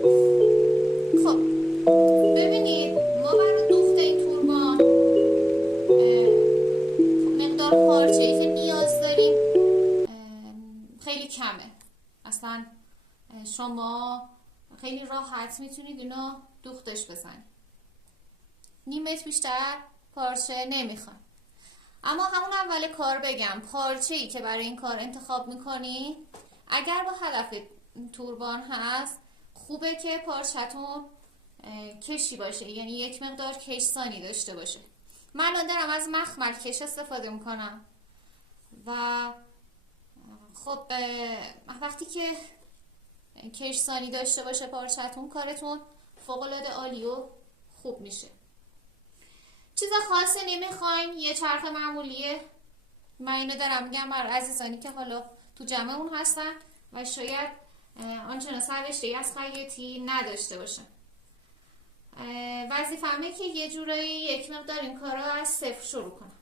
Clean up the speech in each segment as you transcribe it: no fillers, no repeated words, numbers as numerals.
خب ببینید ما برای دوخت این توربان مقدار پارچه‌ای که نیاز داریم خیلی کمه. اصلا شما خیلی راحت میتونید اینو دوختش بزنید. نیم متر بیشتر پارچه نمیخوام. اما همون اول کار بگم پارچه‌ای که برای این کار انتخاب میکنی اگر با هدف توربان هست خوبه که پارچتون کشی باشه، یعنی یک مقدار کشسانی داشته باشه. من دارم از مخمل کش استفاده میکنم و خب وقتی که کشسانی داشته باشه پارچتون کارتون فوق‌العاده عالی و خوب میشه. چیز خاصی نمیخواین، یه چرخ معمولیه. من اینو دارم میگم برای عزیزانی که حالا تو جمعمون هستن و شاید آنچنان سررشته‌ای از خیاطی نداشته باشن. وظیفه‌مه که یه جورایی یک مقدار این کارا از صفر شروع کنم.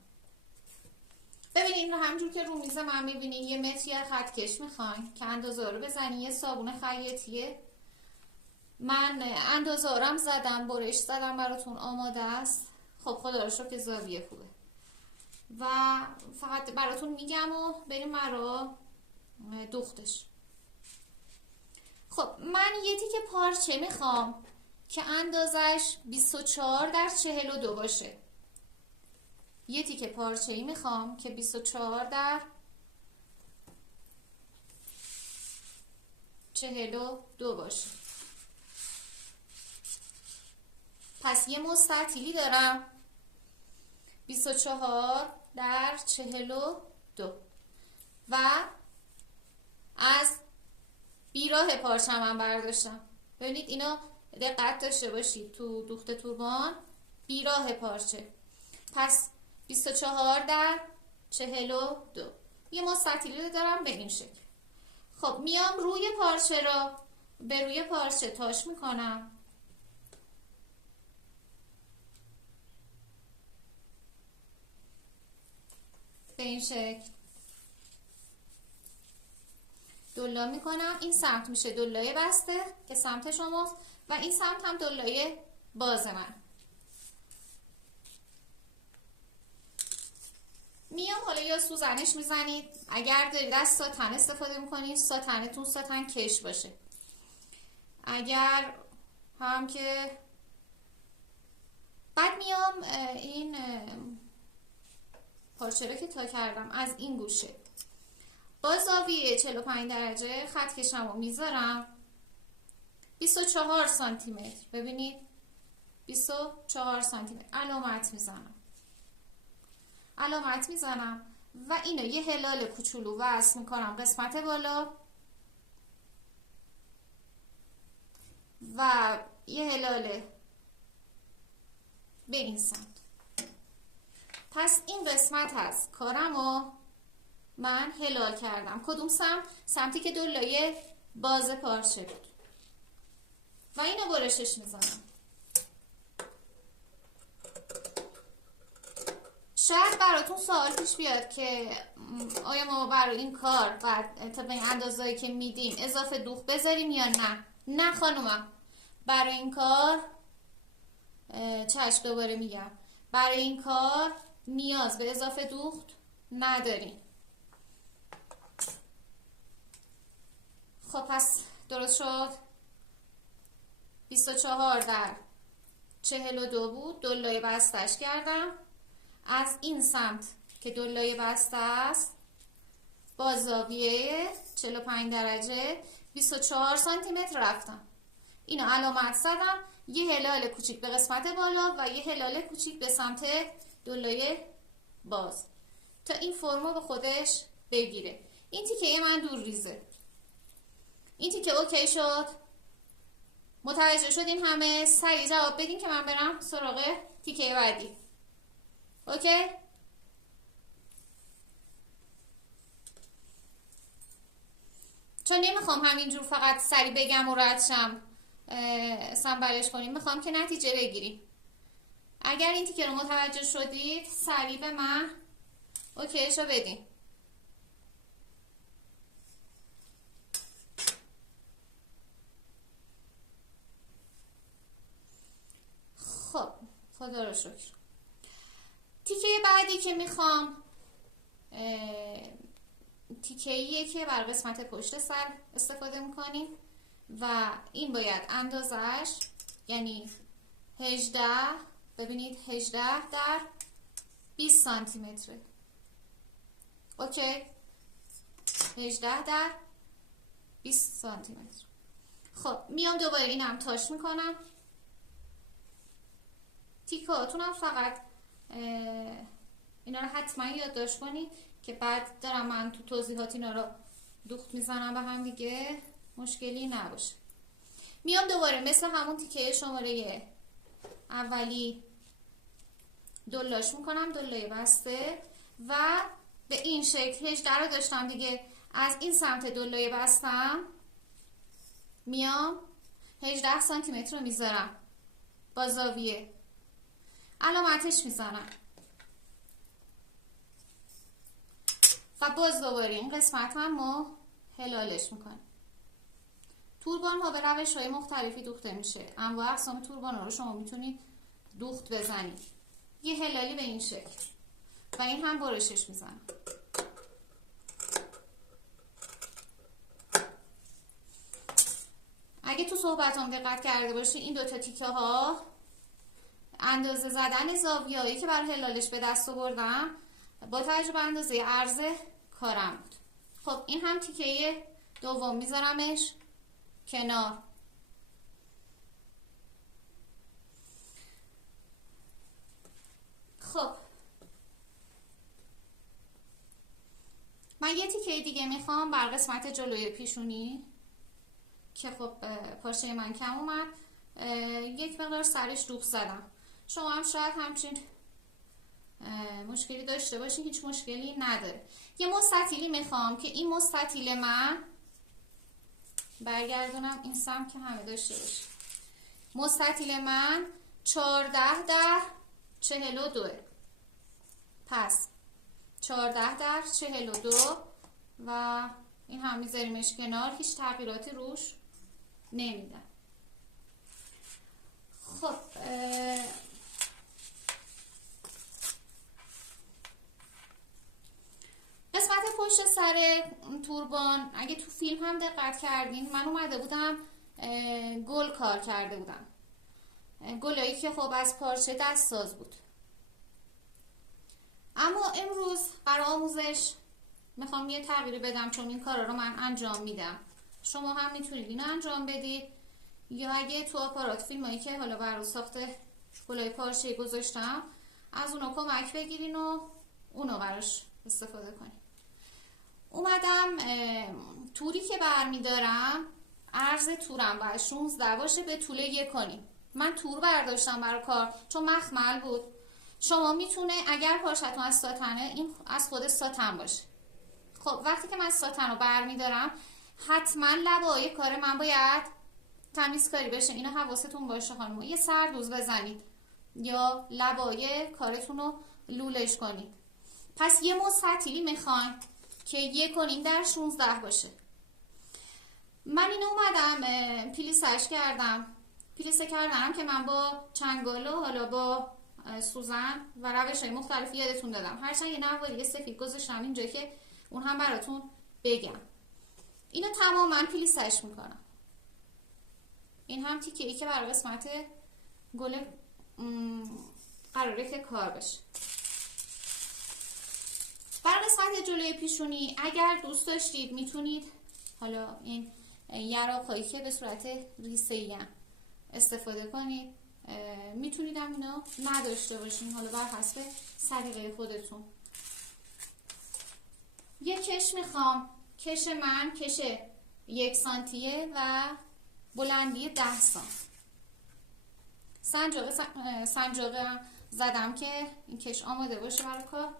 ببینید همونجور که رو میز من میبینید یه متری خط کش میخواین که اندازه رو بزنید. یه صابون خیاطیه. من اندازه رم زدم، برش زدم، براتون آماده است. خب خدا رو شکر که زاویه خوبه و فقط براتون میگم و بریم مرا دوختش. خب من یه تیکه پارچه میخوام که اندازش 24 در 42 باشه. یه تیکه پارچه ای میخوام که 24 در 42 باشه. پس یه مستطیلی دارم 24 در 42 و از بیراه پارچه من برداشتم. ببینید اینو دقت داشته باشید تو دوخت توربان بیراه پارچه. پس 24 در 42 یه مستطیلی دارم به این شکل. خب میام روی پارچه را به روی پارچه تاش میکنم. به این شکل دلا میکنم. این سمت میشه دلای بسته که سمت شماست و این سمت هم دلای باز من. میام حالا یا سوزنش میزنید، اگر دارید از ساتن استفاده میکنید ساتنتون ساتن کش باشه. اگر هم که بعد میام این پارچه رو که تا کردم از این گوشه با زاویه 45 درجه خط کشم رو میذارم 24 سانتی متر. ببینید 24 سانتی متر علامت میزنم و اینو یه هلال کوچولو وصل میکنم قسمت بالا و یه هلال به این سمت. پس این قسمت هست کارمو من هلال کردم. کدوم سمت؟ سمتی که دلای باز پارچه بود و اینو برشش میزنم. شاید براتون سوال پیش بیاد که آیا ما برای این کار بعد طبق این اندازه‌ای که میدیم اضافه دوخت بذاریم یا نه؟ نه خانومم، برای این کار چشم دوباره میگم برای این کار نیاز به اضافه دوخت نداریم. خب پس درست شد. 24 در 42 بود. دلای بستش کردم. از این سمت که دلای بسته است با زاویه 45 درجه 24 سانتی متر رفتم. اینو علامت زدم. یه هلال کوچیک به قسمت بالا و یه هلال کوچیک به سمت دلای باز تا این فرمو به خودش بگیره. این تیکه من دور ریزه. این تیکه اوکی شد. متوجه شدین همه؟ سریع جواب بدین که من برم سراغ تیکه بعدی. اوکی؟ چون نمیخوام همینجور فقط سریع بگم و رد شم سنبالش کنیم، میخوام که نتیجه بگیریم. اگر این تیکه رو متوجه شدید سریع به من اوکیشو بدین. خدا رو شکر. تیکه بعدی که میخوام تیکه ایه که بر قسمت پشت سر استفاده میکنیم و این باید اندازش، یعنی 18، ببینید 18 در 20 سانتی متره. اوکی، 18 در 20 سانتی متر. خب میام دوباره اینم تاش میکنم. تیکاتونم فقط اینا رو حتما یادداشت کنید که بعد دارم من تو توضیحات اینا رو دوخت میزنم به هم دیگه، مشکلی نباشه. میام دوباره مثل همون تیکه شماره اولی دلاش میکنم، دلای بسته، و به این شکل 18 رو داشتم دیگه، از این سمت دلای بستم میام 18 سانتی متر رو میذارم با زاویه، علامتش میزنم و باز دوباره این قسمت هم ما هلالش میکنیم. توربان ها به روش های مختلفی دوخته میشه. انواع اقسام توربان ها رو شما میتونید دوخت بزنید. یه هلالی به این شکل و این هم برشش میزنم. اگه تو صحبتام دقت کرده باشی این دوتا تیکه ها اندازه زدن زاویه هایی که برای هلالش به دست آوردم با توجه به اندازه عرض کارم بود. خب این هم تیکه دوم میذارمش کنار. خب من یه تیکه دیگه میخوام بر قسمت جلوی پیشونی که خب پاشه من کم اومد، یک مقدار سرش دوخت زدم. شما هم شاید همچین مشکلی داشته باشین، هیچ مشکلی نداره. یه مستطیلی میخوام که این مستطیل من برگردونم این سمت که همه داشته باشه. مستطیل من 14 در 42. پس 14 در 42 و این هم میذاریمش کنار، هیچ تغییراتی روش نمیدم. خب قسمت پشت سر توربان اگه تو فیلم هم دقت کردین من اومده بودم گل کار کرده بودم، گلایی که خب از پارچه دست ساز بود. اما امروز برای آموزش میخوام یه تغییری بدم، چون این کارا رو من انجام میدم، شما هم میتونید اینو انجام بدید، یا اگه تو آپارات فیلمایی که حالا برای ساخت گلای پارچه گذاشتم از اونو کمک بگیرین و اونو براش استفاده کنید. اومدم توری که برمیدارم عرض تورم باید 16 باشه به طول 1 کنیم. من تور برداشتم برای کار چون مخمل بود. شما میتونه اگر پارچتون از ساتنه این از خود ساتن باشه. خب وقتی که من ساتن رو برمیدارم حتما لبای کار من باید تمیزکاری بشه، اینو حواستون باشه خانم. یه سردوز بزنید یا لبای کارتون رو لولش کنید. پس یه مستطیلی میخوایم که 1 کنیم در 16 باشه. من اینو اومدم پلیسش کردم، پلیسه کردم که من با چنگال و حالا با سوزن و روش های مختلفی یادتون دادم، هرچند یه نواری سفید گذاشتم اینجا که اون هم براتون بگم. اینو تماما پلیسش میکنم. این هم تیکه ای که برای قسمت گل قراره که کار بشه. برای قسمت جلوی پیشونی اگر دوست داشتید میتونید حالا این یراق‌هایی که به صورت ریسه‌ای استفاده کنید، میتونید هم اینا نداشته باشین، حالا بر حسب سلیقه خودتون. یه کش میخوام، کش من کش 1 سانتیه و بلندی 10 سانت. سنجاقه زدم که این کش آماده باشه برای کار.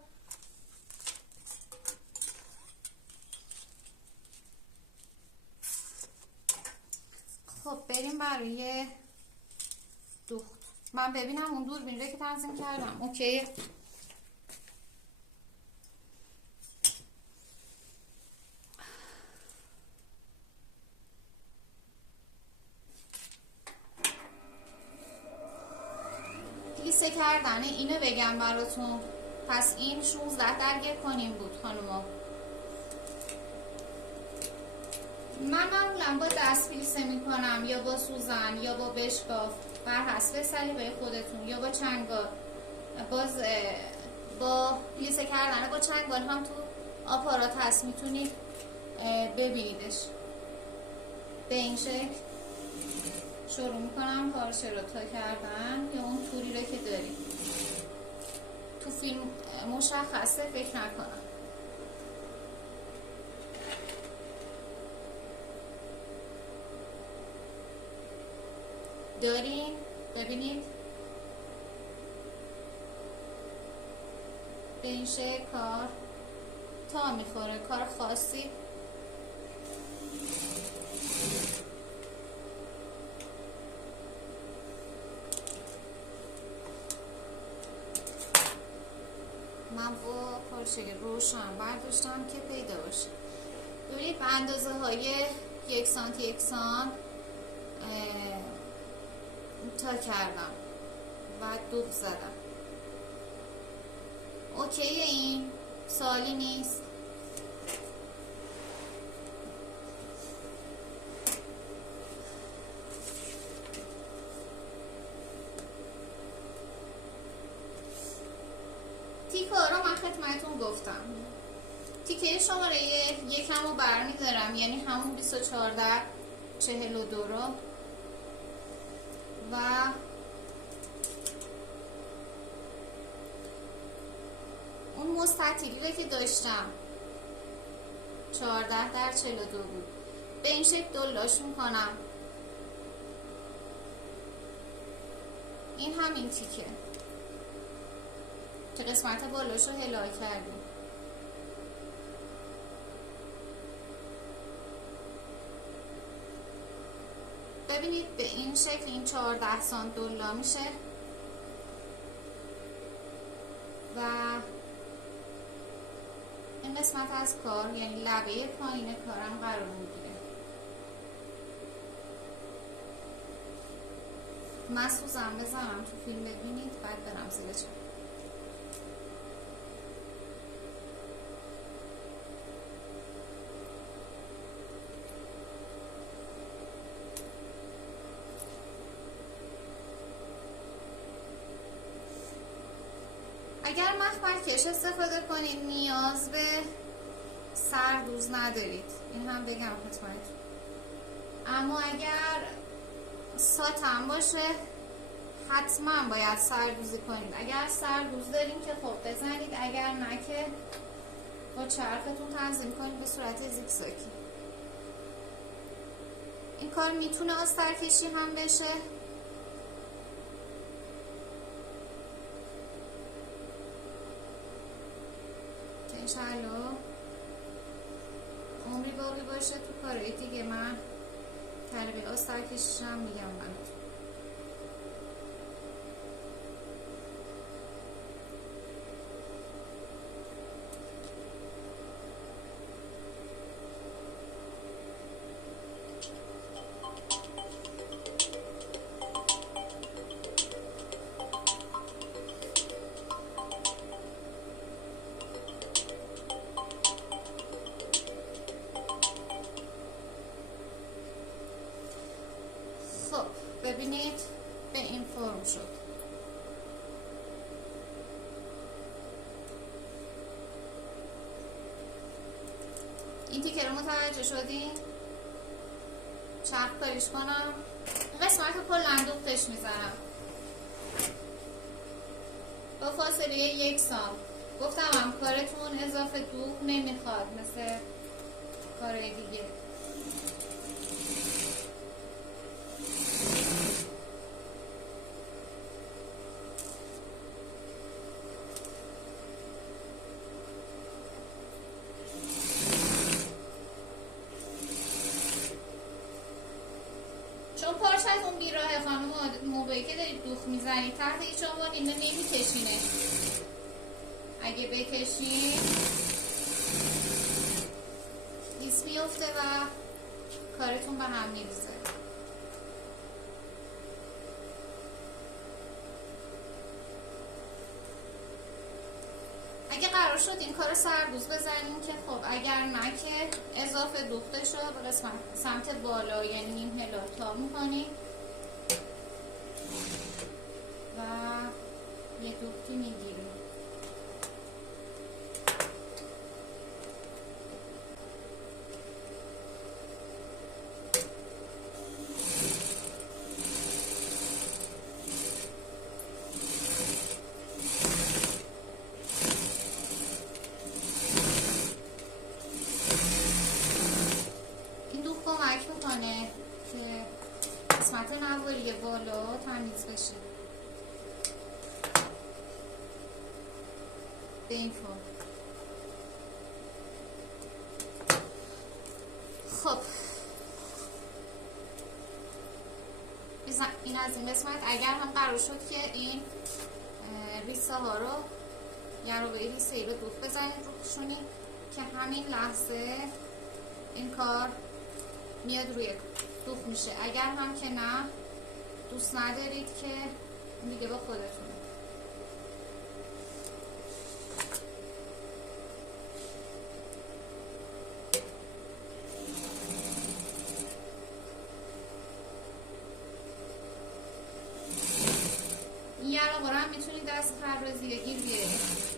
خب بریم برای دوخت. من ببینم اون دوربین رو که تنظیم کردم اوکی. لیسه کردن اینو بگم براتون. پس این 16 در 1 کنیم بود خانوما. من معمولا با دست لیسه میکنم یا با سوزن یا با بشقاف بر حسب سلیقه خودتون، یا با چنگال. باز با لیسه کردن با چنگال هم تو آپارات هست، میتونید ببینیدش. به این شکل شروع میکنم پارچه رو تا کردن یا اون توری رو که داریم. تو فیلم مشخصه فکر نکنم. دارین ببینید به این شکل کار تا میخوره، کار خاصی من با پارچه روشن برداشتم که پیدا باشه. ببینید به اندازه های 1 سانتی 1 سانت تا کردم و دوغ زدم. اوکی، این سوالی نیست. تیکه ها رو من خدمتون گفتم. تیکه شماره 1 رو برمیدارم، یعنی همون 24 در 42 رو، و اون مستطیلی رو که داشتم 14 در 42 بود، به این شکل دلاش میکنم. این همین تیکه که قسمت بالاش رو هلال کردیم. ببینید به این شکل این 14 سانت دلا میشه و این قسمت از کار یعنی لبه پایین کارم قرار میگیره. من سوزن بزنم تو فیلم ببینید، بعد برم زیر چپ. اگر مخمل کش استفاده کنید نیاز به سردوز ندارید، این هم بگم خدمتتون. اما اگر ساتن باشه حتما باید سردوزی کنید. اگر سردوز دارین که خب بزنید، اگر نه که با چرختون تنظیم کنید به صورت زیگزاگی. این کار میتونه آستر کشی هم بشه. انشالله عمری باقی باشه تو کارهای دیگه من طریق آستر کشیشم میگم من. ببینید به این فرم شد. این تیکه رو متوجه شدین؟ چرخ کاریش کنم. قسمت رو کلن دوختش میزنم با فاصله 1 سانت. گفتم هم کارتون اضافه دوغ نمیخواد مثل کارهای دیگه. چون پارچتون بیراهه خانم، موقعی که دارید دوخ میزنید تحت هیچ عنوان اینو نمیکشینه. اگه بکشین لیس میفته و کارتون به هم میریزه. 1 شد این کار رو سردوز بزنیم که خب اگر نه که اضافه دوخته شد به قسمت سمت بالا، یعنی این هلال تا میکنیم و یه دوختی میگیریم. که قسمت نواری بالا تمیز بشه به این فرم. خب این از این قسمت. اگر هم قرار شد که این ریسه ها رو یا رو به ریسه ای رو دوخ بزنید رو پوشونی که همین لحظه این کار میاد روی دوخ میشه. اگر هم که نه دوست ندارید که دیگه با خودتونه. این یه رو هم میتونید دست پرازی گیر بیارید.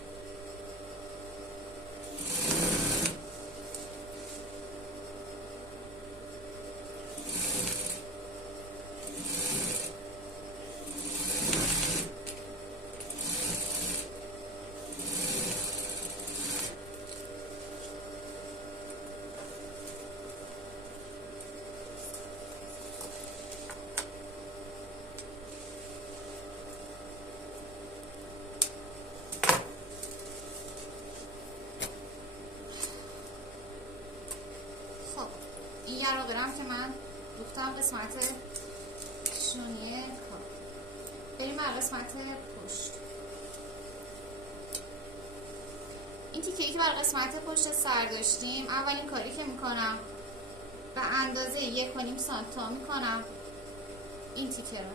این یراقرم که من دوختم قسمت شونیه کار. بریم بر قسمت پشت. این تیکه‌ای که بر قسمت پشت سر داشتیم، اولین کاری که میکنم به اندازه 1.5 سانتی تا میکنم این تیکه رو.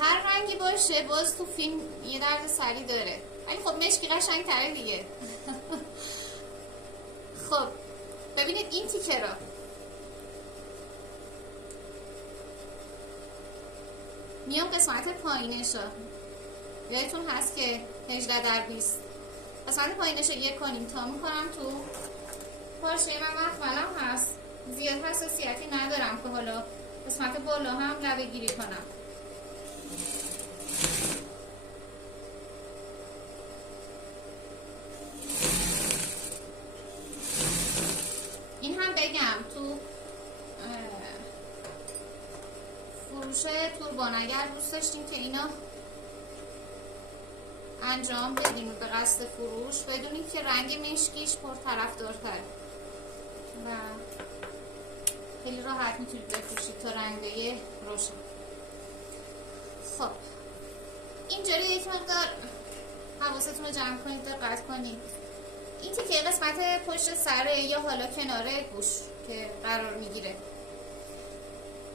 هر رنگی باشه باز تو فیلم یه درد سری داره، ولی خب مشکی قشنگ تره دیگه. خب ببینید این تیکه را میام قسمت پایینش رو، یادتون هست که 18 در 20 قسمت پایینش رو 1.5 تا میکنم تو پارچه من. مخملم هست، زیاد حساسیتی ندارم که حالا قسمت بالا هم لبه گیری کنم. این هم بگم تو فروش توربان اگر دوست داشتیم که اینا انجام بدیم به قصد فروش، بدونید که رنگ مشکیش پرطرفدارتره و خیلی راحت میتونید بفروشید تا رنگای روشن. خب اینجوری یک مقدار حواستون رو جمع کنید، دقت کنید. این تیکه قسمت پشت سره یا حالا کنار گوش که قرار میگیره،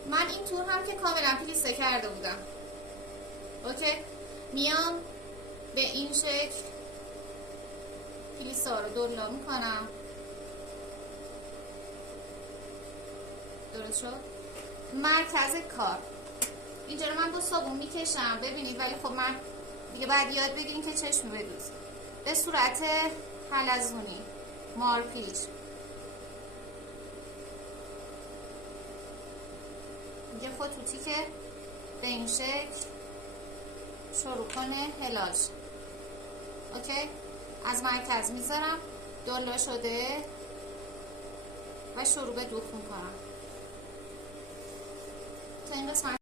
من این تور هم که کاملا پلیسته کرده بودم. اوکی، میام به این شکل پلیسه ها رو دولا میکنم. درست شد؟ مرکز کار اینجا رو من با صابون میکشم، ببینید. ولی خب من دیگه بعد یاد بگیریم که چشم بدوز به صورت حلزونی مارپیچ. یه خطوطی که به این شکل شروع کنه هلاش. اوکی، از مرکز میذارم دولا شده و شروع به دوخ میکنم تا این قسمت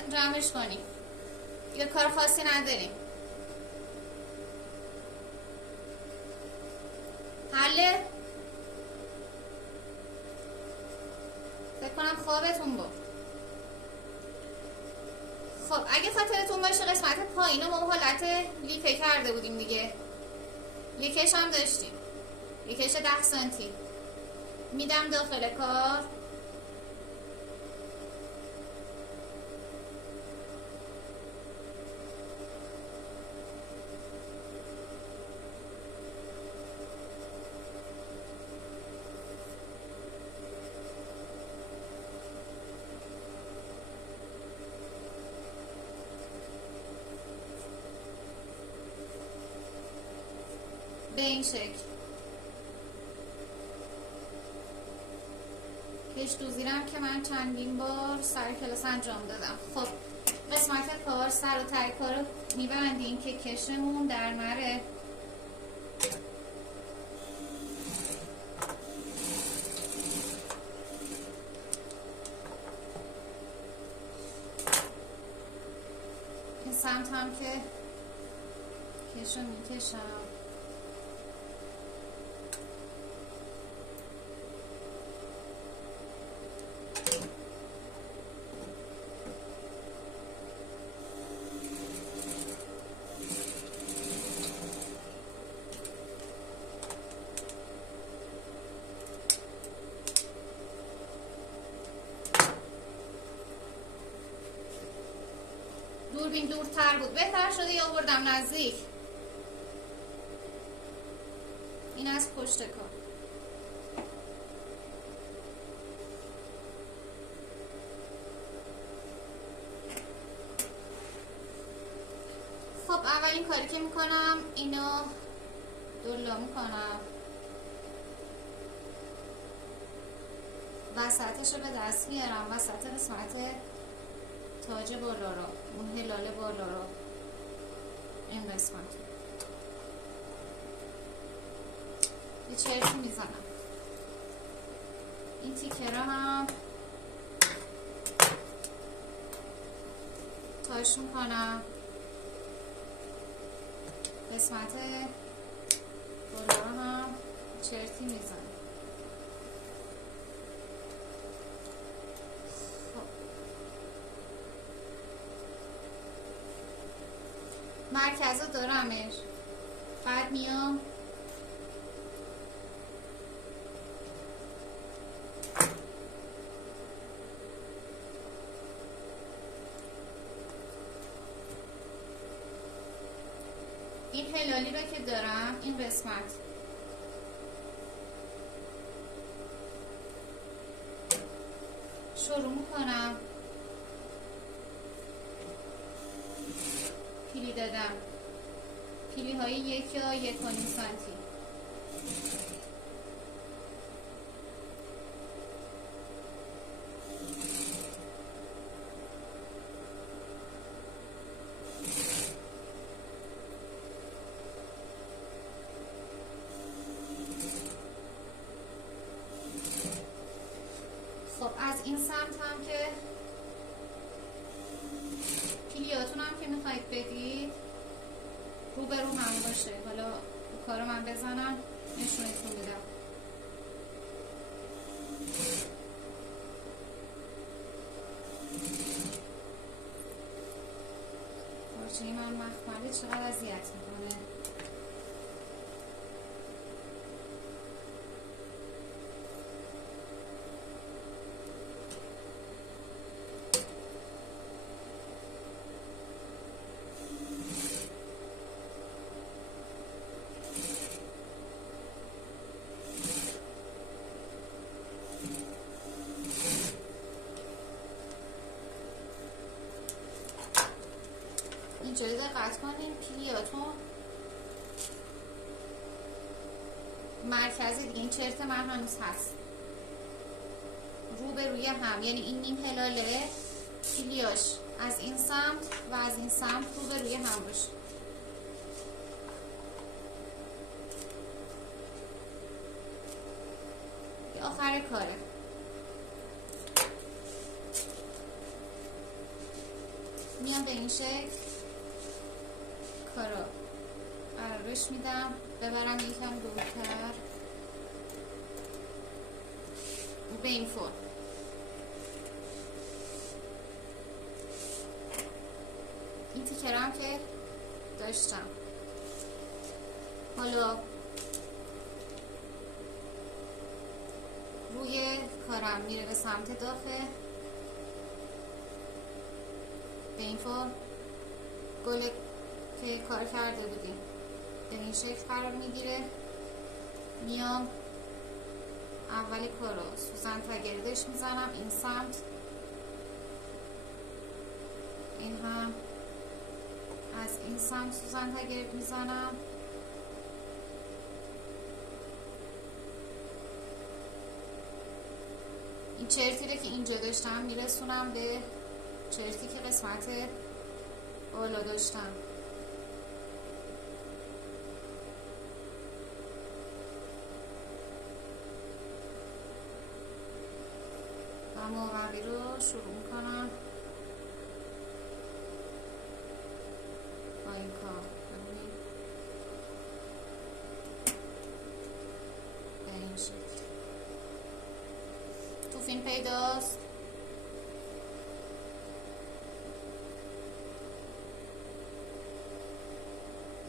رو جمعش کنیم. دیگه کار خاصی نداریم. حله؟ فکر کنم خوابتون بود. خب اگه خاطرتون باشه قسمت پایین ما حالت لیکه کرده بودیم دیگه. لیکش هم داشتیم. لیکش 10 سانتی میدم داخل کار. به این شکل کش دوزیرم که من چندین بار سر کلاس انجام دادم. خب قسمت کار سر و ته کار رو میبندیم که کشمون در نره. این سمت هم که کش رو میکشم. دوربین دورتر بود بهتر شده یا آوردم نزدیک. این از پشت کار. خب اولین کاری که میکنم اینو دلا میکنم، وسطش رو به دست میارم، وسط قسمت تاج بالا رو، اون هلال بالا رو، این قسمت یه چرتی میزنم. این تیکه رو هم تاش میکنم، قسمت بالا رو هم چرتی میزنم. مرکز رو دارمش، بعد میام این هلالی رو که دارم این قسمت شروع میکنم پیلی دادم، پیلی های 1 یا 1.5 سانتی. خب از این سمت هم که پیلیاتون هم که میخواید بدید رو به رو هم باشه. حالا کارو من بزنم نشونتون بدم. پارچه من مخمله چقدر اذیت میکنه. اینجوری دقت کنین پیلیاتون مرکزی دیگه، این چرت من هنوز هست رو به روی هم، یعنی این نیم هلاله پیلیاش از این سمت و از این سمت رو به روی هم باشه. آخر کاره میام به این شکل کارو قرارش میدم، ببرم یکم دورتر به این فرم. این تیکرم که داشتم حالا روی کارم میره به سمت داخل، به این فرم گل که کار کرده بودیم به این شکل قرار میگیره. میام اول کارو سوزن تا گردش میزنم این سمت، این هم از این سمت سوزن تا گرد میزنم. این چرتی رو که اینجا داشتم میرسونم به چرتی که قسمت بالا داشتم. و ماوردی رو شروع میکنم با این کار. ببینید به این شکل توفین پیداست.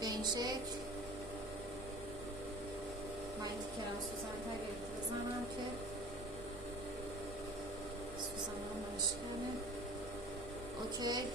به این شکل من این تیکرم سوزن تا گرد بزنم که سوزن رو مشکنه. اوکی.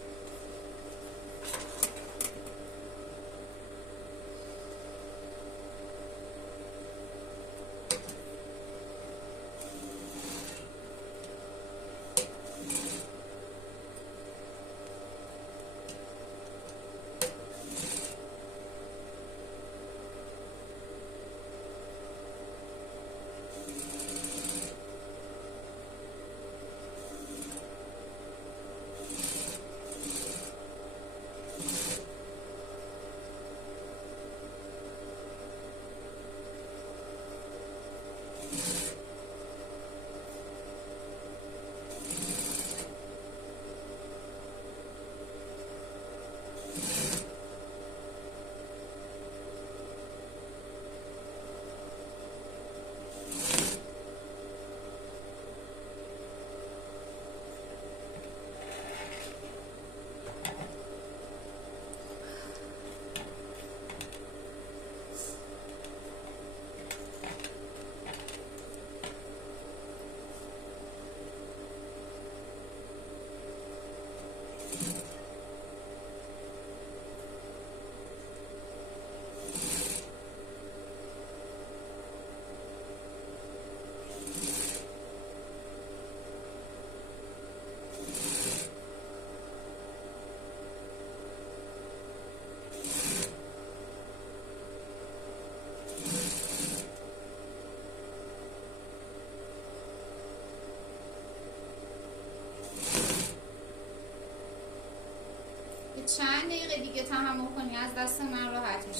چند دقیقه دیگه تحمل کنی، از دست من راحتش.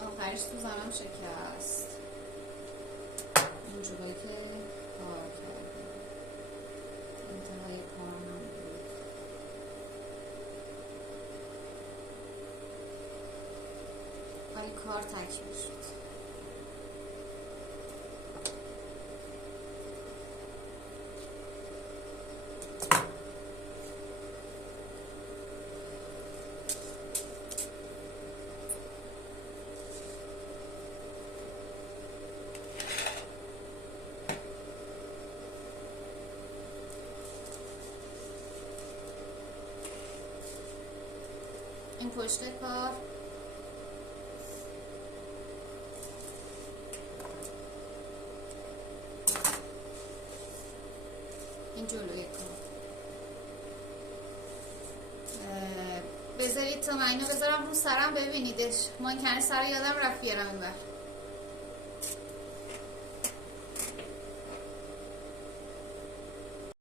آخرش سوزنم شکست. اینجوری که کار کردم انتهای کارم بود. ولی کار تکمیل شد. این پشت کار این جلوی کار. بذارید تا من اینو بذارم رو سرم ببینیدش. من کنه سر یادم رفت بیارم این بر.